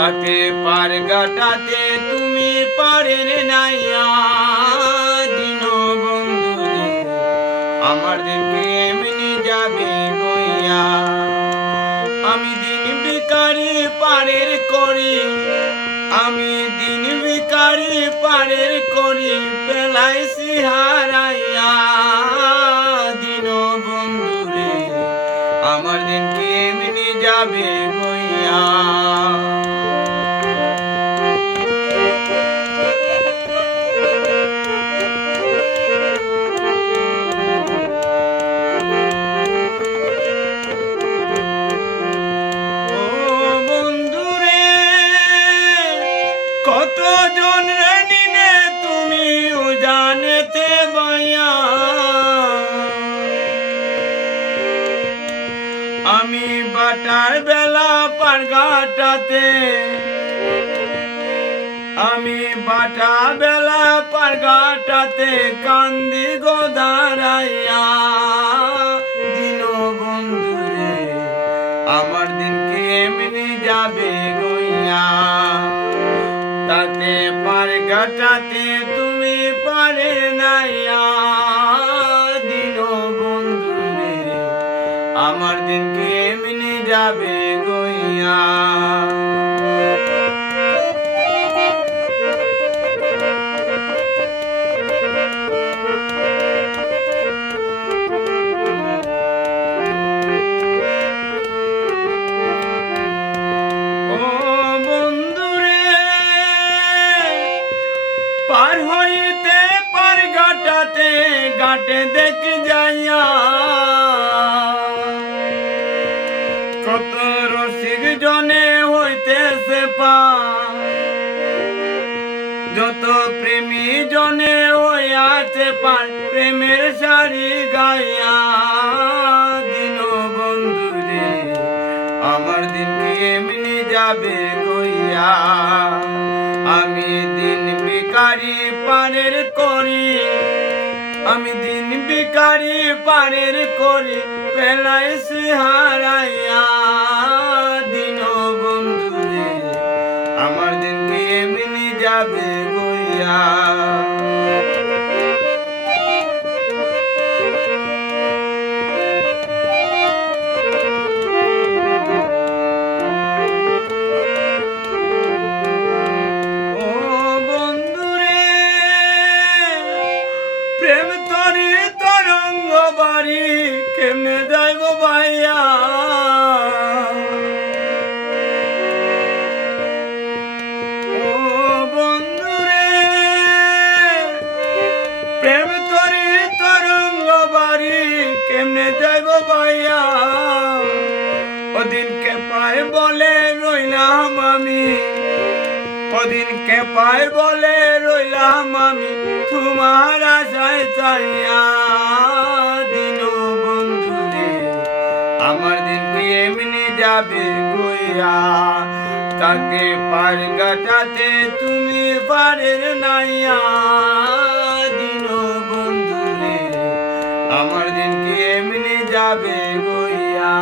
তাকে পার কাটাতে তুমি পারেন নাইয়া দিন বন্ধুরে আমার দিনকে এমনি যাবে গইয়া। আমি দিন ভিখারি পারের করি, আমি দিন ভিখারি পারের করি পেলাইছি হারাইয়া দিন বন্ধুরে আমার দিনকে এমনি যাবে গইয়া। কতজন রেনিনে তুমি জানেতে বাইয়া, আমি বাটার বেলা পারঘাটাতে, আমি বাটা বেলা পারঘাটাতে কান্দি গো দাঁড়াইয়া দিন বন্ধুরে আমার দিনকে এমনি যাবে গইয়া। তাতে পার কাটাতে তুমি পারে নাইয়া দিন বন্ধুরে আমার দিনকে এমনি যাবে গইয়া। পার হইতে পার ঘাটাতে ঘাটে দেখি যাইয়া কত রসিক জনে হইতেছে পার, যত প্রেমী জনে হইয়াছে পার প্রেমের শাড়ি গাইয়া দিন বন্ধুরে আমার দিনকে এমনি যাবে গইয়া। আমি দিন ভিখারি পারের করি, আমি দিন ভিখারি পারের করি পেলাইছি হারাইয়া দিন বন্ধুরে আমার দিনকে এমনি যাবে গইয়া। প্রেম তরি তরঙ্গ বাড়ি কেমনে যাইব ভাইয়া, ও বন্ধুরে প্রেম তরি তরঙ্গ বাড়ি কেমনে যাইব ভাইয়া। ওদিনকে পায় বলে রইলাম আমি, ওদিনকে পায় বলে রইলাম আমি তোমার আশায় চাইয়া দিন বন্ধুরে আমার দিনকে এমনি যাবে গইয়া। তাকে পার কাটাতে তুমি পারের নাইয়া দিন বন্ধুরে আমার দিনকে এমনি যাবে গইয়া।